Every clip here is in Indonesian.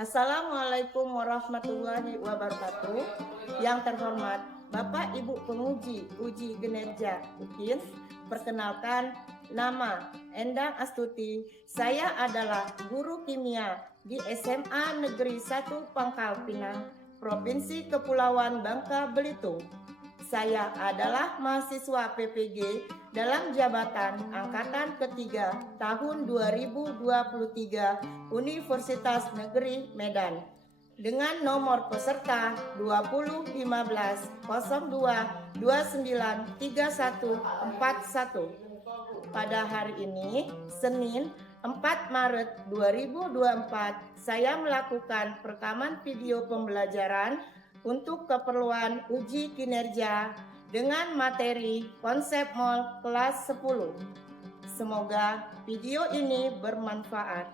Assalamualaikum warahmatullahi wabarakatuh. Yang terhormat Bapak Ibu penguji uji kinerja UKINS, perkenalkan nama Endang Astuti. Saya adalah guru kimia di SMA Negeri 1 Pangkal Pinang, Provinsi Kepulauan Bangka Belitung. Saya adalah mahasiswa PPG dalam jabatan angkatan ketiga tahun 2023 Universitas Negeri Medan dengan nomor peserta 2015-02-29-3141. Pada hari ini, Senin 4 Maret 2024, saya melakukan perekaman video pembelajaran untuk keperluan uji kinerja dengan materi konsep MOL kelas 10. Semoga video ini bermanfaat.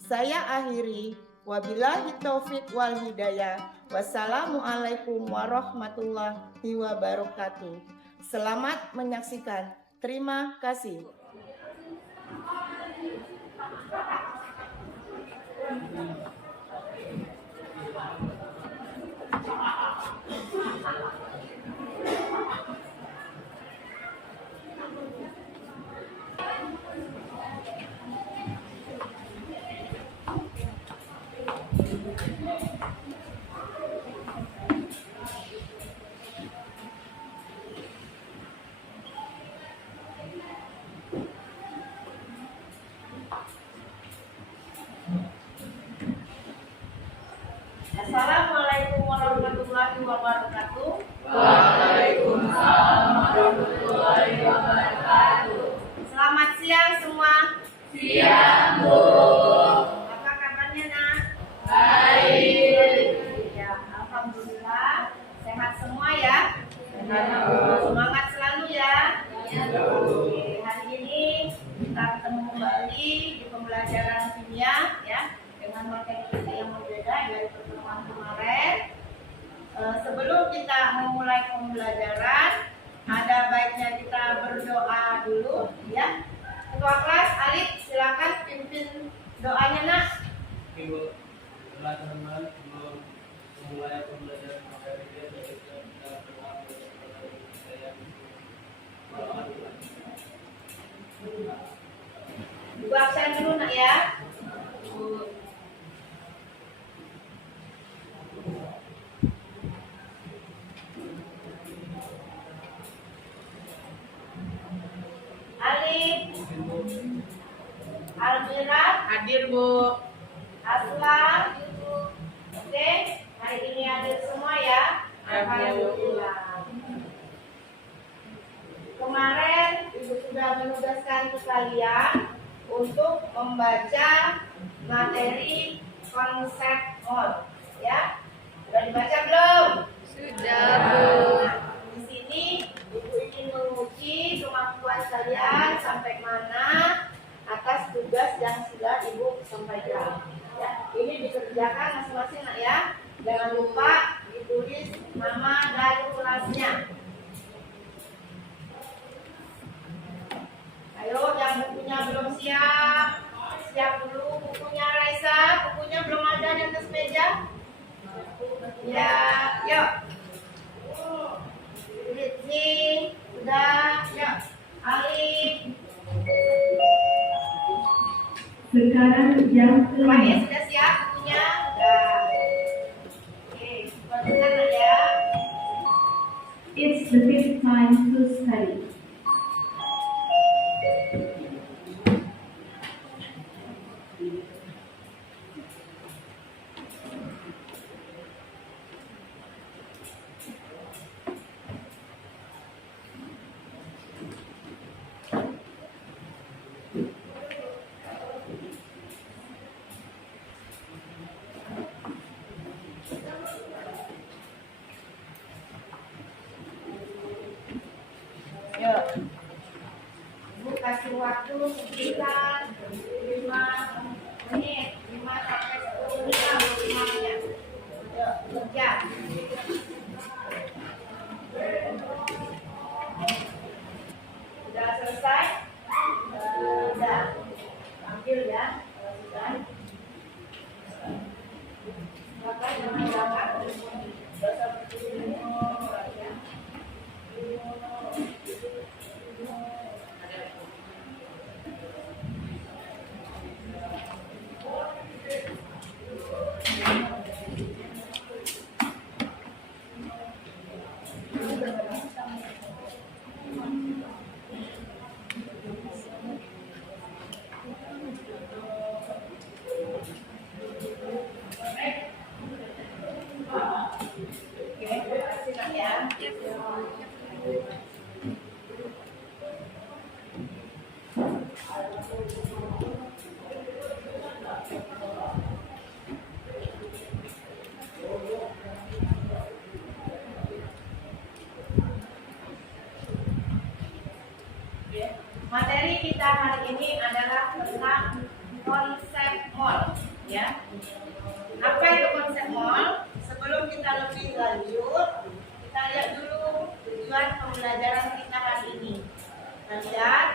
Saya akhiri, wabillahi taufik wal hidayah. Wassalamualaikum warahmatullahi wabarakatuh. Selamat menyaksikan. Terima kasih. Assalamualaikum warahmatullahi wabarakatuh. Waalaikumsalam warahmatullahi wabarakatuh. Selamat siang semua. Siang, Bu. Apa kabarnya, Nak? Baik. Ya, alhamdulillah sehat semua ya. Sehat, Bu. Semangat selalu ya. Ya, Bu. Hari ini kita ketemu kembali di pembelajaran kimia ya, dengan materi kita yang berbeda dari pertemuan kemarin. Sebelum kita memulai pembelajaran, ada baiknya kita berdoa dulu ya. Ketua kelas Alif, silakan pimpin doanya, Nak. Ibu, teman-teman sebelum memulai pembelajaran materi kita berdoa kepada saya. Ibu absen dulu, Nak ya. Alif, Almira, Hadir, Bu. Aslam, oke, hari ini hadir semua ya. Alhamdulillah. Kemarin Ibu sudah menugaskan ke kalian untuk membaca materi konsep MOL, ya. Sudah dibaca belum? Sudah, Bu. Nah, di sini Ibu ingin menguji kemampuan kalian sampai mana atas tugas yang sudah Ibu sampaikan. Ya, ini dikerjakan masing-masing, Nak ya. Jangan lupa ditulis nama dan kelasnya. Ayo, yang bukunya belum siap, siap dulu bukunya. Raisa, bukunya belum ada di atas meja. Ya, yuk. Ritzi, sudah, yuk. Alif, Sekarang jam Maya 9. sudah siap bukunya? Sudah. Oke, perhatikan ya. It's the fifth time to study. Yuk. Ibu kasih waktu sekitar 5 menit, 5 sampai 10 menit maksimalnya. Yuk, kerja. Sudah selesai? Sudah. Ambil ya. Sudah. Oke, makasih Nak ya. Materi kita hari ini adalah tentang konsep mall, ya. Apa itu konsep mall? Sebelum kita lebih lanjut, kita lihat dulu tujuan pembelajaran kita hari ini. Kita lihat,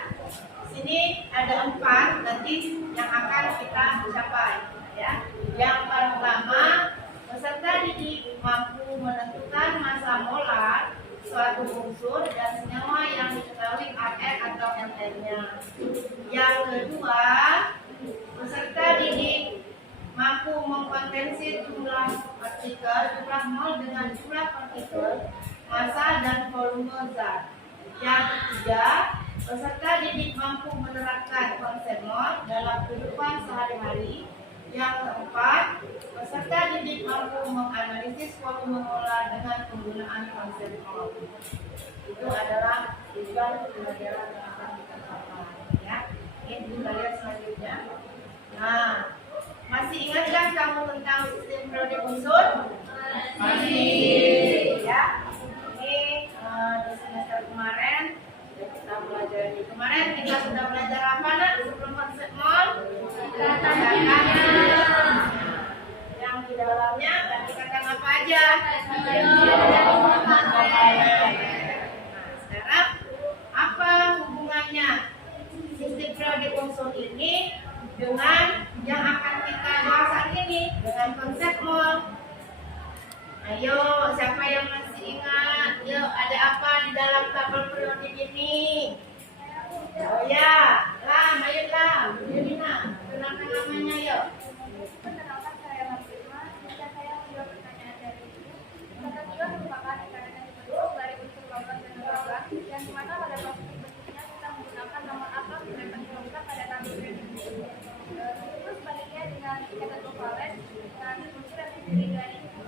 sini ada 4 nanti yang akan kita capai, ya. Yang pertama, peserta didik mampu menentukan masa molar suatu unsur dan senyawa yang diketahui AR atau MR-nya. Yang kedua, peserta didik mampu mengkonversi jumlah partikel, jumlah mol dengan jumlah partikel, massa dan volume zat. Yang ketiga, peserta didik mampu menerapkan konsep mol dalam kehidupan sehari-hari. Yang keempat, peserta didik mampu menganalisis volume molar dengan penggunaan konsep mol. Itu adalah tujuan pembelajaran yang akan kita capai, ya. Ini kita lihat selanjutnya. Nah, masih ingatkah kamu tentang sistem periode unsur? Masih. Ya. Ini di semester kemarin kita belajar kemarin kita sudah belajar apa nak sebelum konsep mol? Tekanan. Yang di dalamnya dan dikatakan apa aja? Sekarang apa hubungannya sistem periode unsur ini dengan yang akan kita bahas hari ini dengan konsep mol? Ayo, siapa yang masih ingat? Yuk, ada apa di dalam tabel periode ini? Oh ya, Lam, ayo Lam, Yudina, kenalkan namanya yuk. Perkenalkan saya Martina, dan saya menjawab pertanyaan dari Ibu. Kata tiga merupakan ikanan yang dibentuk dari unsur logam dan logam, yang dimana pada proses bentuknya kita menggunakan nomor atom yang dapat dilakukan pada tabel ini. Terus sebaliknya dengan ikatan kovalen, dan unsur yang terdiri dari unsur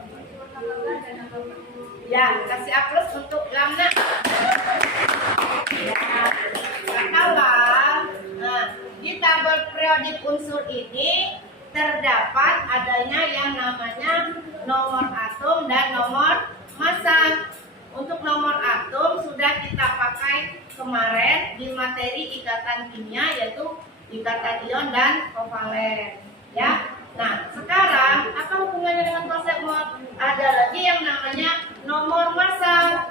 logam dan logam. Ya, kasih aplaus untuk Lamna. Ya, katalah, nah, di tabel periodik unsur ini terdapat adanya yang namanya nomor atom dan nomor massa. Untuk nomor atom sudah kita pakai kemarin di materi ikatan kimia, yaitu ikatan ion dan kovalen. Ya. Nah, sekarang apa hubungannya dengan konsep mol? Ada lagi yang namanya nomor massa.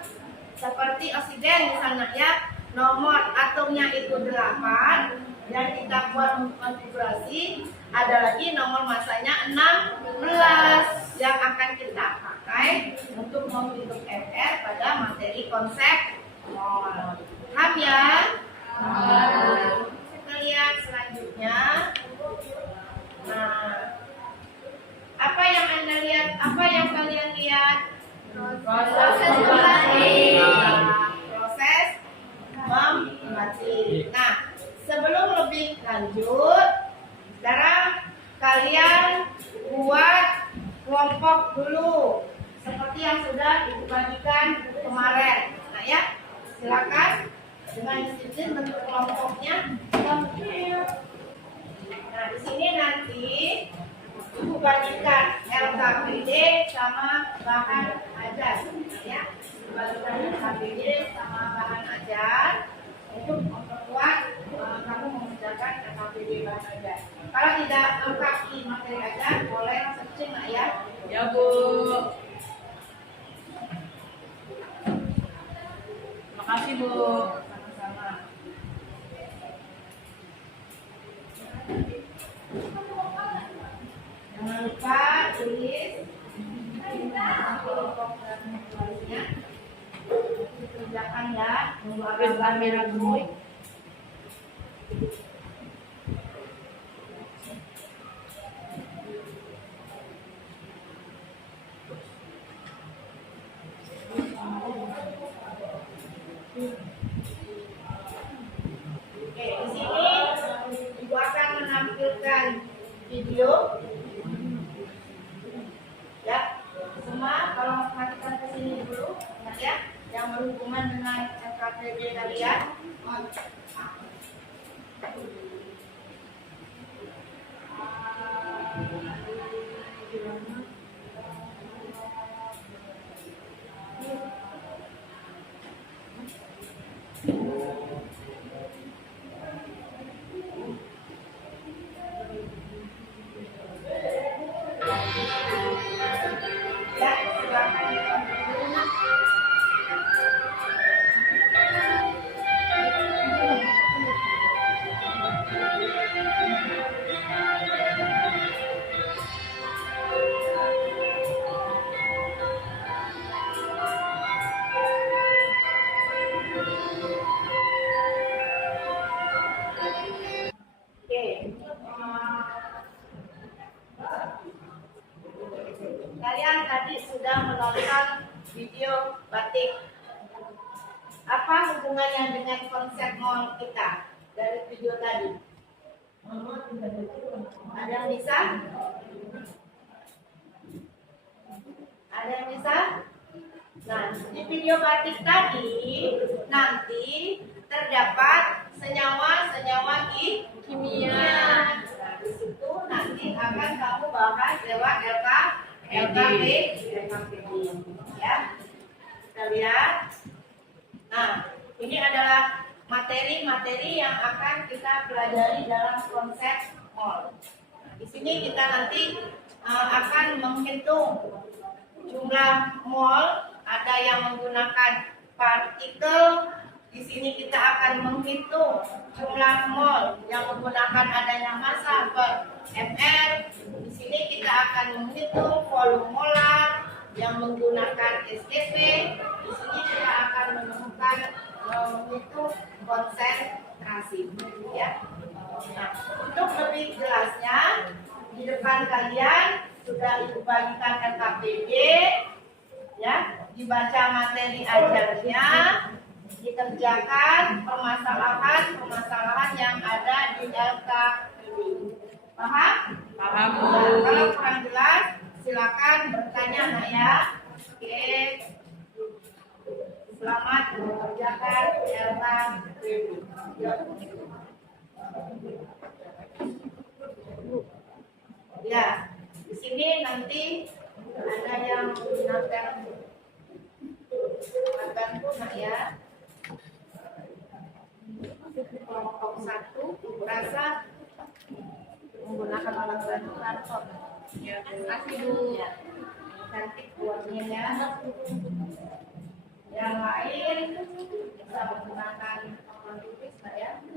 Seperti oksigen misalnya ya, nomor atomnya itu 8 dan kita buat konfigurasi. Ada lagi nomor massanya 16 yang akan kita pakai untuk membentuk MR pada materi konsep mol. Paham ya? Kita lihat selanjutnya. Nah, apa yang Anda lihat? Apa yang kalian lihat? Proses membatik. Proses membatik. Nah, sebelum lebih lanjut, sekarang kalian buat kelompok dulu, seperti yang sudah dibagikan kemarin. Nah ya, silakan dengan disiplin bentuk kelompoknya. Nah, di sini nanti Ibu bagikan LKPD sama bahan ajar, ya. Bagikan LKPD sama bahan ajar untuk memperkuat kamu mengerjakan LKPD bahan ajar. Kalau tidak lengkap di materi ajar, boleh searching lah ya. Ya Bu. Makasih Bu. Sama-sama. Jangan lupa tulis kamera gemoy. Oke, di sini Ibu akan menampilkan video. Ya, semua kalau perhatikan ke sini dulu, ingat ya, yang berhubungan dengan LKPD kalian. Ya, silakan. Oke. Kalian tadi sudah menonton video batik. Apa hubungannya dengan konsep mall kita dari video tadi? Ada yang bisa? Ada yang bisa? Nah, di video batik tadi nanti terdapat senyawa-senyawa kimia. Nah, di situ nanti akan kamu bahas lewat LKPD. Ya, kita lihat. Nah, ini adalah materi-materi yang akan kita pelajari dalam konsep mall. Nah, di sini kita nanti akan menghitung jumlah mol. Ada yang menggunakan partikel. Di sini kita akan menghitung jumlah mol yang menggunakan adanya massa per ml. Di sini kita akan menghitung volume molar yang menggunakan STP. Di sini kita akan menemukan menghitung konsentrasi. Ya. Nah, untuk lebih jelasnya, di depan kalian sudah Ibu bagikan LKPD. Ya, dibaca materi ajarnya, dikerjakan permasalahan yang ada di LKPD. Paham? Paham, Bu. Nah, kalau kurang jelas, silakan bertanya, Nak ya. Oke. Selamat mengerjakan LKPD. Ya, di sini nanti ada yang menggunakan pun ya. Kelompok 1 rasa menggunakan alat bantu kantor. Ya, Terima kasih Bu. Ya. Cantik buatnya ya. Yang lain bisa menggunakan papan tulis Mbak ya. Di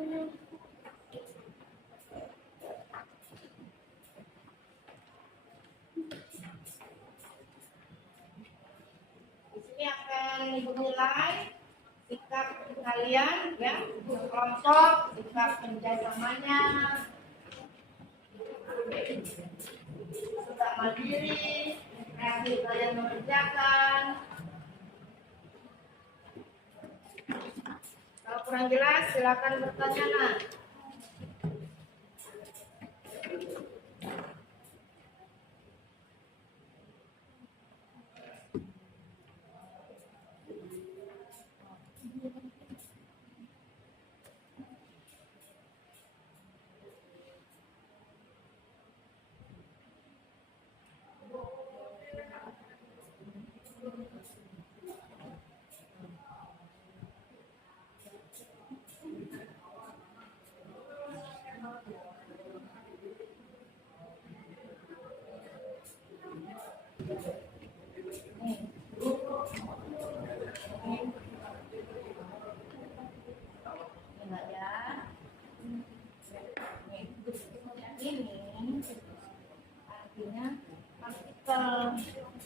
sini akan Ibu nilai sikap kalian ya, kelompok, sikap kerjasamanya, sikap mandiri, kreatif kalian mengerjakan. Kalau kurang jelas silakan bertanya Nak.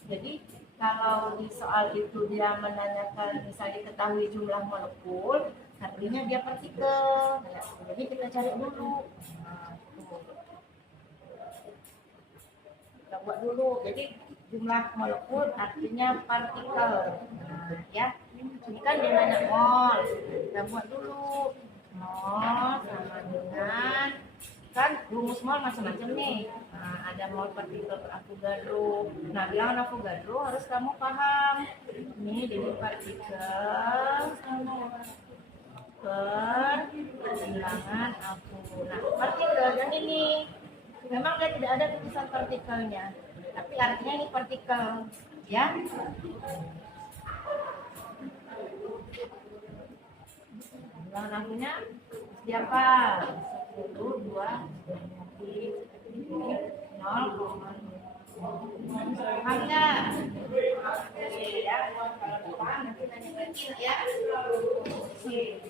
Jadi kalau di soal itu dia menanyakan misalnya diketahui jumlah molekul, artinya dia partikel. Jadi kita cari dulu. Nah, tuh. Kita buat dulu. Jadi jumlah molekul artinya partikel. Nah, ya. Ini kan dia nanya mol. Kita buat dulu. Mol sama dengan kan rumus mol macam-macam nih. Nah, ada mol partikel per Avogadro. Nah, bilangan Avogadro harus kamu paham. Ini jadi partikel per bilangan Avogadro. Nah, partikel yang ini memang dia tidak ada tulisan partikelnya, tapi artinya ini partikel, ya. Bilangan Avogadronya siapa? 10, 2, 0, ada. Ya, nanti nanya kecil ya. Oke.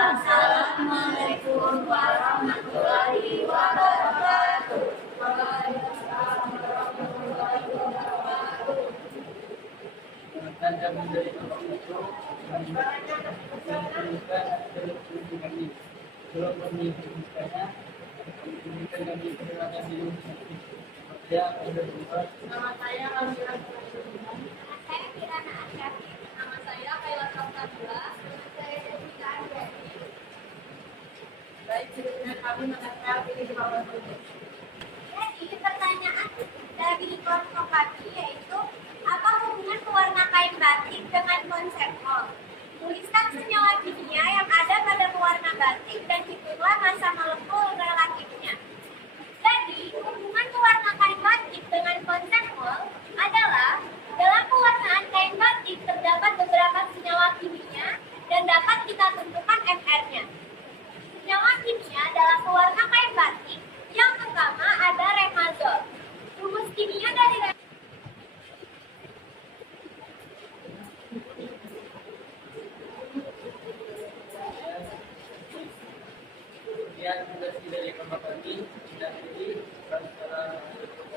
Assalamualaikum warahmatullahi wabarakatuh. Dan kami dari kampus itu menunjukkan kami belum menunjukkannya menunjukkan kami perkenalkan diri saya ada dua. Nama saya Alvira. Nama saya Kirana Asyafi. Nama saya Kaila Sabtabula. Saya Jessica Anjani. Baik, sebelumnya kami mengenal ini di bawah ini. Jadi pertanyaan dari kelompok kami yaitu apa hubungan pewarna kain batik dengan konsep mol? Tuliskan senyawa kimia yang ada pada pewarna batik dan hitunglah masa molekul relatifnya. Jadi, hubungan pewarna kain batik dengan konsep mol adalah dalam pewarnaan kain batik terdapat beberapa senyawa kimia dan dapat kita tentukan MR-nya. Senyawa kimia dalam pewarna kain batik yang pertama ada remazol. Rumus kimia dari Kemudian versi dari kampus kami dan ini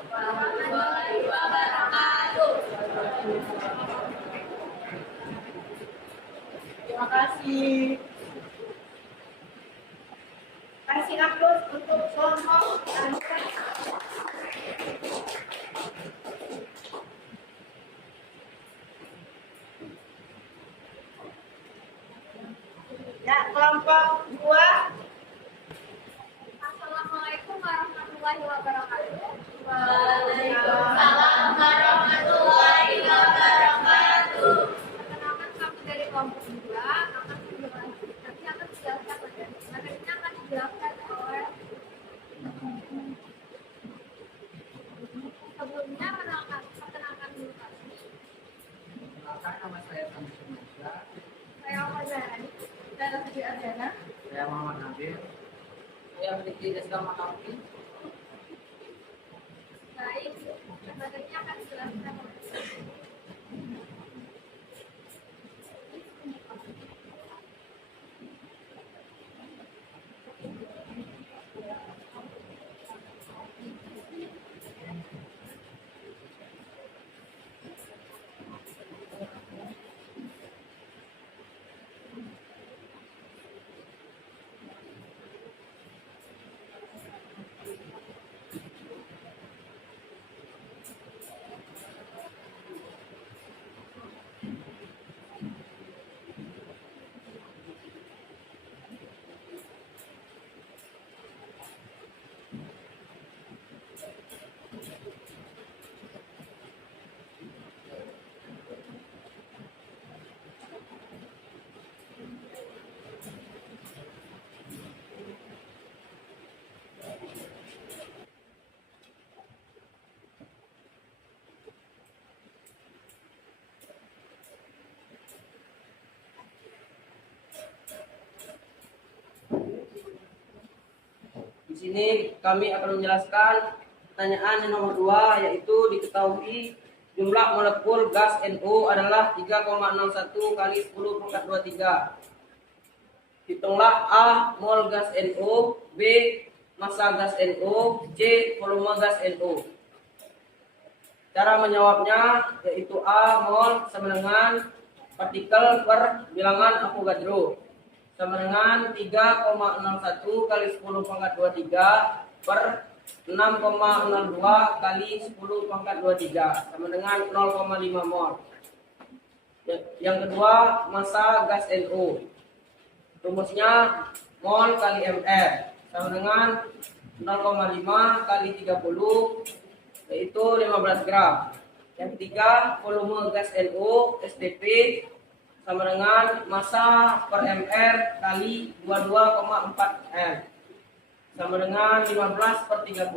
warahmatullahi wabarakatuh. Terima kasih. Kasih aplaus untuk kelompok ya, kelompok 2. Assalamualaikum warahmatullahi wabarakatuh. Waalaikumsalam warahmatullahi wabarakatuh. Perkenalkan kami dari kelompok 2 akan dijelaskan materinya akan dijelaskan oleh sebelumnya perkenalkan dulu kami. Perkenalkan nama saya Samsul Musa. Saya Fazani dan Raffi Adriana. Saya Muhammad Nabil. Saya Riki Deska Makapi. Baik, materinya akan dijelaskan oleh sini kami akan menjelaskan pertanyaan yang nomor 2, yaitu diketahui jumlah molekul gas NO adalah 3,61 kali 10 pangkat 23. Hitunglah A mol gas NO, B massa gas NO, C volume gas NO. Cara menjawabnya yaitu A mol sama dengan partikel per bilangan Avogadro sama dengan 3,61 kali 10 pangkat 23 per 6,02 kali 10 pangkat 23 sama dengan 0,5 mol. Yang kedua, massa gas NO. Rumusnya mol kali mR sama dengan 0,5 kali 30 yaitu 15 gram. Yang ketiga, volume gas NO STP sama dengan massa per mR kali 22,4 M sama dengan 15 per 30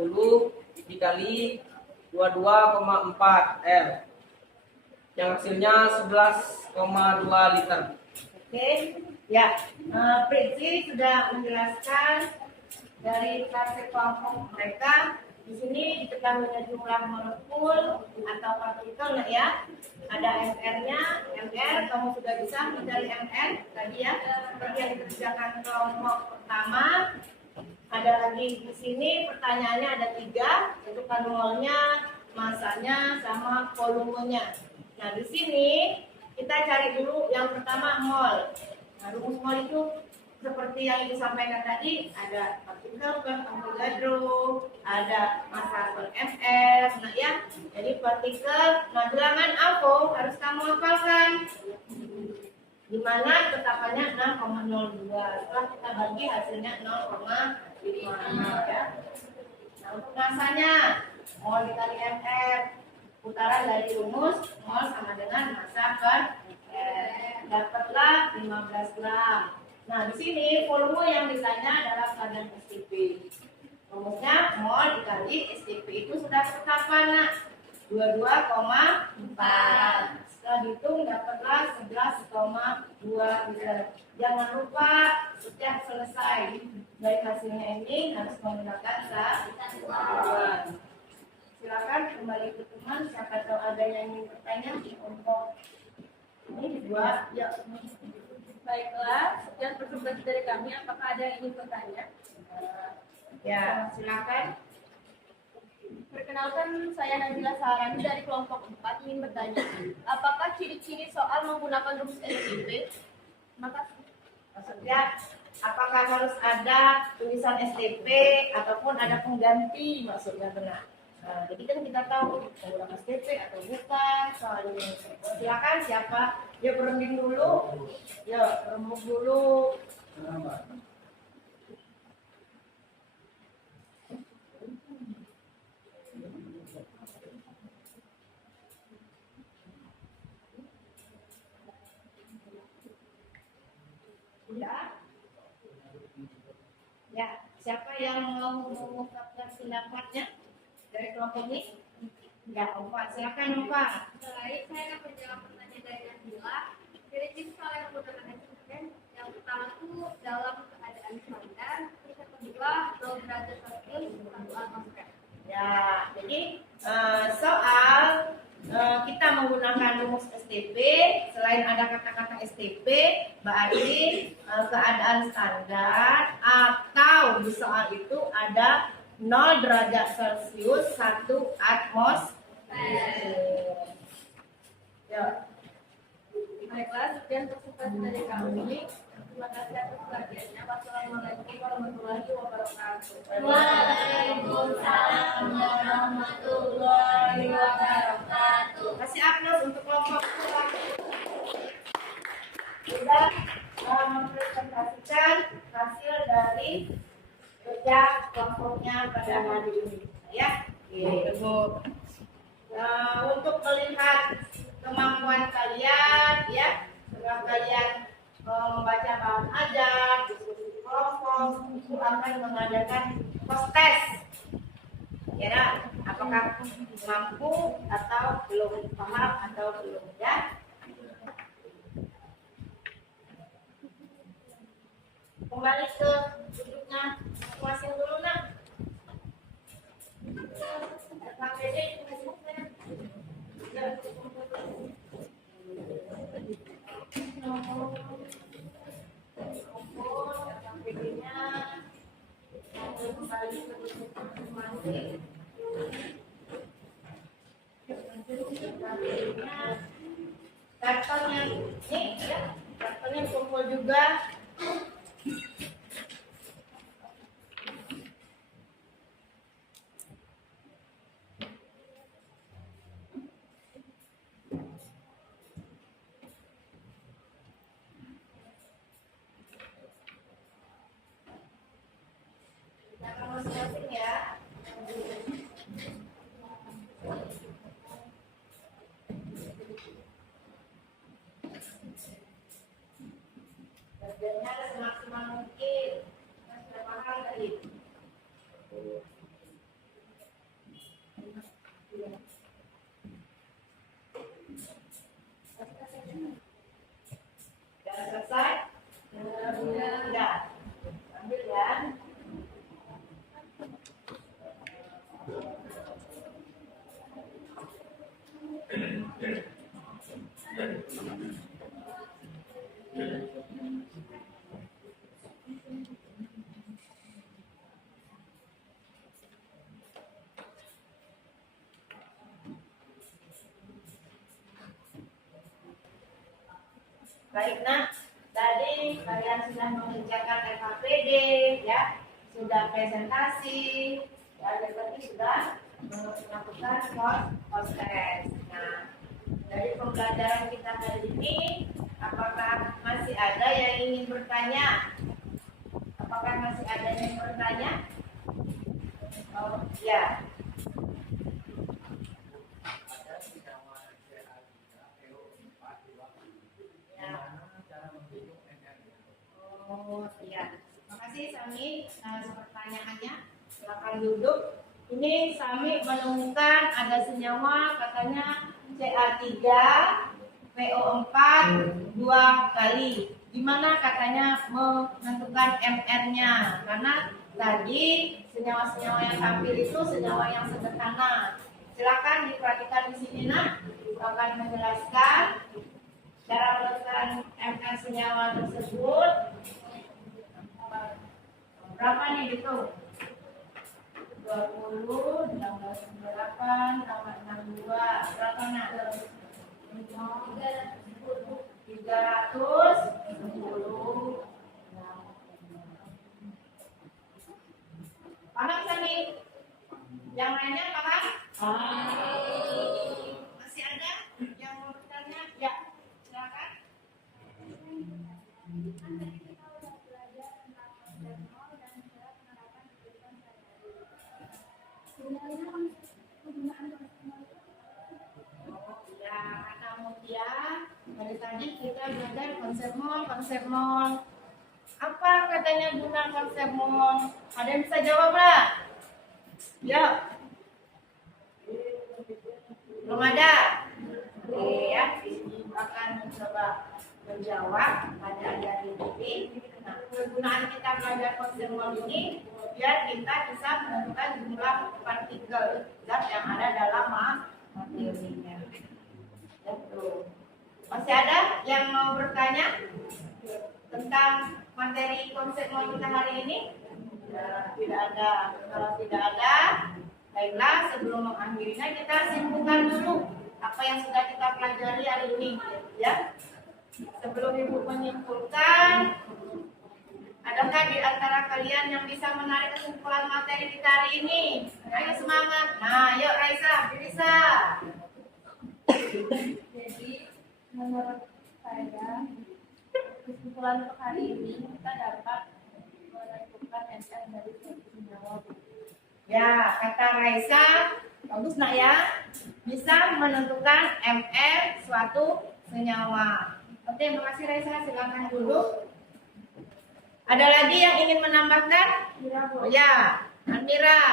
dikali 22,4 M yang hasilnya 11,2 liter. Oke, ya, Pritzi sudah menjelaskan dari klasse kelompok mereka. Di sini diketahui jumlah molekul atau partikel, nah ya. Ada MR-nya, MR, kamu sudah bisa mencari MR tadi ya. Seperti yang dikerjakan kelompok pertama. Ada lagi di sini pertanyaannya ada 3, yaitu molnya, masanya, sama volumenya. Nah di sini kita cari dulu yang pertama mol. Nah rumus mol itu seperti yang disampaikan tadi, ada partikel per Avogadro, ada massa per mR, nah ya. Jadi partikel, nah bilangan Avo harus kamu hafalkan. Di mana ketetapannya 6,02. Setelah kita bagi hasilnya 0,5 ya. Nah untuk massanya mol dikali mR. Putaran dari rumus mol sama dengan massa per dapatlah 15 gram. Nah, di sini volume yang ditanya adalah keadaan STP. Rumusnya mol dikali STP itu sudah ketetapan, nak. 22,4. Setelah dihitung dapatlah 11,2 liter. Jangan lupa setiap selesai dari hasilnya ini harus menggunakan satuan. Silakan kembali ke teman, siapa tahu ada yang ingin bertanya untuk ini dua. Ya. Baiklah, sekian presentasi dari kami. Apakah ada yang ingin bertanya? Ya, silakan. Perkenalkan, saya Nabila Saharani dari kelompok 4 ingin bertanya, apakah ciri-ciri soal menggunakan rumus STP? Makasih. Maksudnya, apakah harus ada tulisan STP ataupun ada pengganti maksudnya benar? Nah, jadi kan kita tahu menggunakan STP atau bukan soal ini. Silakan siapa? Ya berunding dulu. Ya berembuk dulu. Ya. Ya, siapa yang mau mengungkapkan pendapatnya dari kelompok ini? Ya, Opa, silakan Opa. Baik, saya akan menjawab pertanyaan dari Nabila. Ciri-ciri soal yang menggunakan STP, yang pertama itu dalam keadaan standar, yang kedua 0 derajat Celcius 1 atmosfer. Ya, jadi soal kita menggunakan rumus STP, selain ada kata-kata STP, berarti keadaan standar atau di soal itu ada 0 derajat Celcius 1 atmosfer. Ya. Baiklah, sekian presentasi dari kami. Terima kasih atas perhatiannya. Wassalamualaikum warahmatullahi wabarakatuh. Waalaikumsalam warahmatullahi wabarakatuh. Kasih aplaus untuk kelompok sudah mempresentasikan hasil dari kerja kelompoknya pada hari ini, ya. Untuk melihat kemampuan kalian, ya, setelah kalian membaca bahan ajar, diskusi kelompok, itu akan mengadakan post test. Ya, apakah mampu atau belum paham atau belum, ya? Kembali ke duduknya masing-masing dulu, nak. KPD kartonnya ini ya, kartonnya kumpul juga. Masing-masing ya. Kerjanya semaksimal mungkin. Mas berapa hal tadi? Sudah selesai? Sudah. Ambil ya. Baik nak, tadi kalian sudah mengerjakan FAPD ya, sudah presentasi, ya berarti sudah melakukan post-test. Nah, dari pembelajaran kita hari ini, apakah masih ada yang ingin bertanya? Apakah masih ada yang ingin bertanya? Oh ya. Oh iya, makasih Sami pertanyaannya. Silakan duduk. Ini Sami menemukan ada senyawa katanya Ca3, PO4 2 kali. Gimana katanya menentukan MR-nya? Karena tadi senyawa-senyawa yang tampil itu senyawa yang sederhana. Silakan diperhatikan di sini nak. Akan menjelaskan cara menentukan MR senyawa tersebut. Berapa nih dihitung? 20, 16, 8, tambah 62. Berapa nak? 310. Paham Sani? Yang lainnya paham? Masih ada yang mau bertanya? Ya, silakan. Ya, kata Mutia, dari tadi kita belajar konsep mol. Apa katanya guna konsep mol? Ada yang bisa jawab nggak? Ya. Belum ada? Oke ya, akan mencoba menjawab pada dari ini. Nah, kegunaan kita belajar konsep mol ini biar kita bisa menentukan jumlah partikel zat yang ada dalam materinya. Masih ada yang mau bertanya tentang materi konsep mol kita hari ini? Ya, tidak ada. Kalau tidak ada, baiklah sebelum mengakhirinya kita simpulkan dulu apa yang sudah kita pelajari hari ini, ya. Sebelum Ibu menyimpulkan, adakah di antara kalian yang bisa menarik kesimpulan materi kita hari ini? Ayo semangat. Nah, yuk Raisa, bisa. Jadi menurut saya kesimpulan untuk hari ini kita dapat menentukan MR dari suatu senyawa. Ya, kata Raisa, bagus nak ya. Bisa menentukan MR suatu senyawa. Oke, terima kasih Raisa. Silakan duduk. Ada lagi yang ingin menambahkan? Ya, Almira.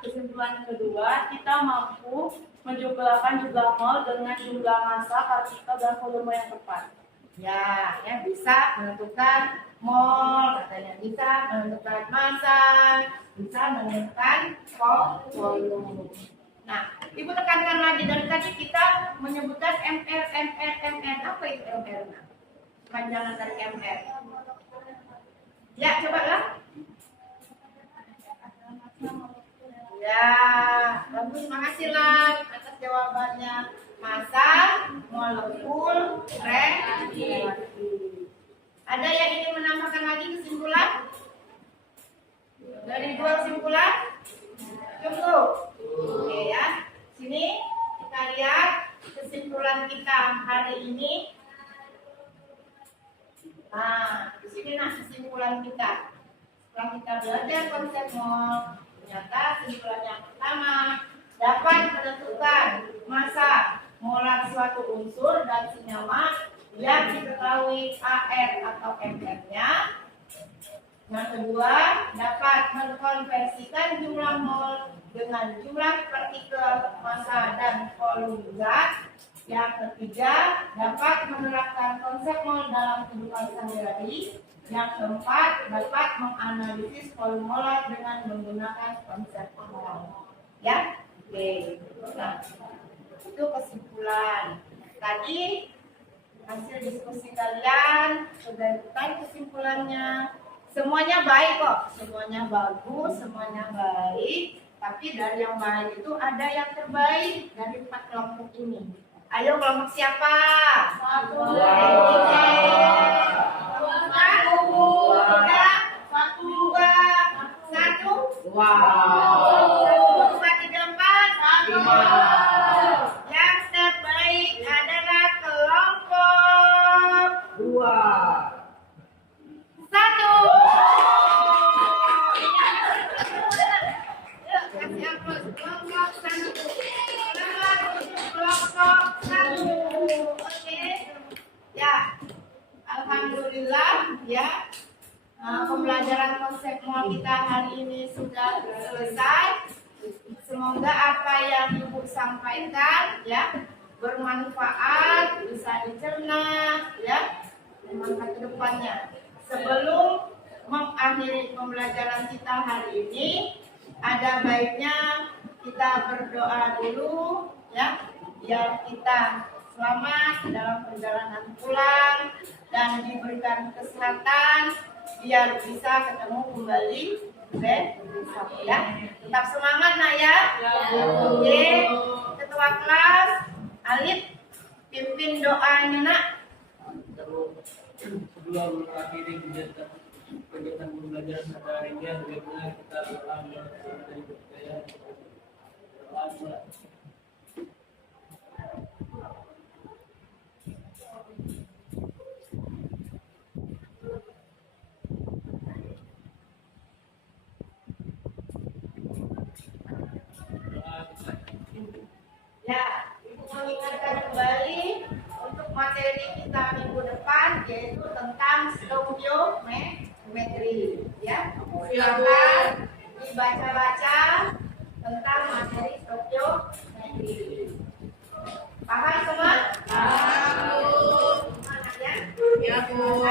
Kesimpulan kedua, kita mampu menjumlahkan jumlah mol dengan jumlah massa, partikel, dan volume yang tepat. Ya, bisa menentukan mol, katanya bisa menentukan massa, bisa menentukan volume. Nah, Ibu tekankan lagi dari tadi kita menyebutkan MR. Apa itu MR? Panjangan dari MR. Ya, coba lah. Ya, bagus, makasih lah atas jawabannya. Massa, molekul, reaksi. Ada yang ingin menambahkan lagi kesimpulan? Dari dua kesimpulan? Cukup. Oke ya. Sini kita lihat kesimpulan kita hari ini. Nah, di sini kesimpulan kita. Setelah kita belajar konsep mol, ternyata kesimpulan yang pertama dapat menentukan massa molar suatu unsur dan senyawa yang diketahui AR atau MR-nya. Yang kedua, dapat mengkonversikan jumlah mol dengan jumlah partikel, massa, dan volume zat. Yang ketiga, dapat menerapkan konsep mol dalam kehidupan sehari-hari. Yang keempat, dapat menganalisis volume molar dengan menggunakan konsep mol. Ya, oke. Nah, itu kesimpulan. Tadi hasil diskusi kalian sudah tahu kesimpulannya. Semuanya baik kok, semuanya bagus, semuanya baik. Tapi dari yang baik itu ada yang terbaik dari 4 kelompok ini. Ayo kelompok siapa? Satu. Dua. Satu. Wow. 2, 3, 4. 5. Yang terbaik adalah kelompok 2. 1. Yuk, kasih aplaus. Kelompok 1. Kelompok 1. Oke. Ya. Alhamdulillah ya. Pembelajaran konsep mol kita hari ini sudah selesai. Semoga apa yang Ibu sampaikan ya bermanfaat, bisa dicerna ya bermanfaat ke depannya. Sebelum mengakhiri pembelajaran kita hari ini, ada baiknya kita berdoa dulu ya, biar kita selamat dalam perjalanan pulang dan diberikan kesehatan, biar bisa ketemu kembali besok ya. Tetap semangat nak ya. Oke, ketua kelas Alif pimpin doanya nak. Sebelum mengakhiri kegiatan pembelajaran pada hari ini, sebaiknya kita doa dari percaya. Ya, Ibu mengingatkan kembali untuk materi kita minggu depan yaitu tentang stoikiometri. Ya, silakan dibaca-baca tentang materi stoikiometri. Paham semua? Paham. Semangat ya. Ya, Bu.